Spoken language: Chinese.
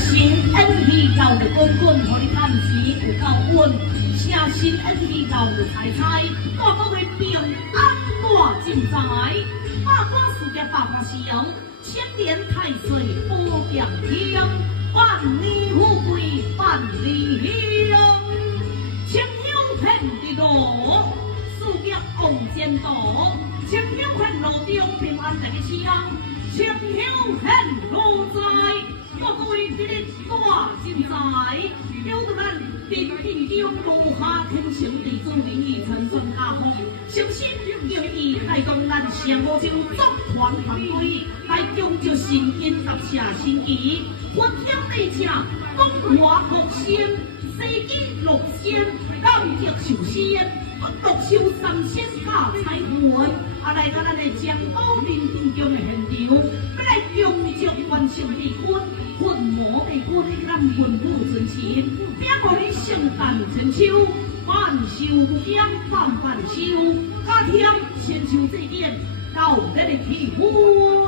神恩义教的滚滚，和你看齐有够稳。车神恩义教的彩彩，大各位平安大进财，百官事业百花香，千年太岁保祥天，万里富贵万里香，清香遍地路，事业共前途，清香遍路中平安大家乡，清香遍路在。各位今日大精彩，有得咱地中路下天成地主名义参选家户，首先要以带动咱上五洲组团团队来中招新因搭车新奇，分享内车光华福星，西基六仙，感激寿仙，独收三仙加彩环，来到咱的江宝林地中的现场，要来中招完成美军。混魔的鼓励咱文武尊前，并互你圣诞千秋，万寿无疆，万万寿，家庭千秋祭典，到你的皮肤。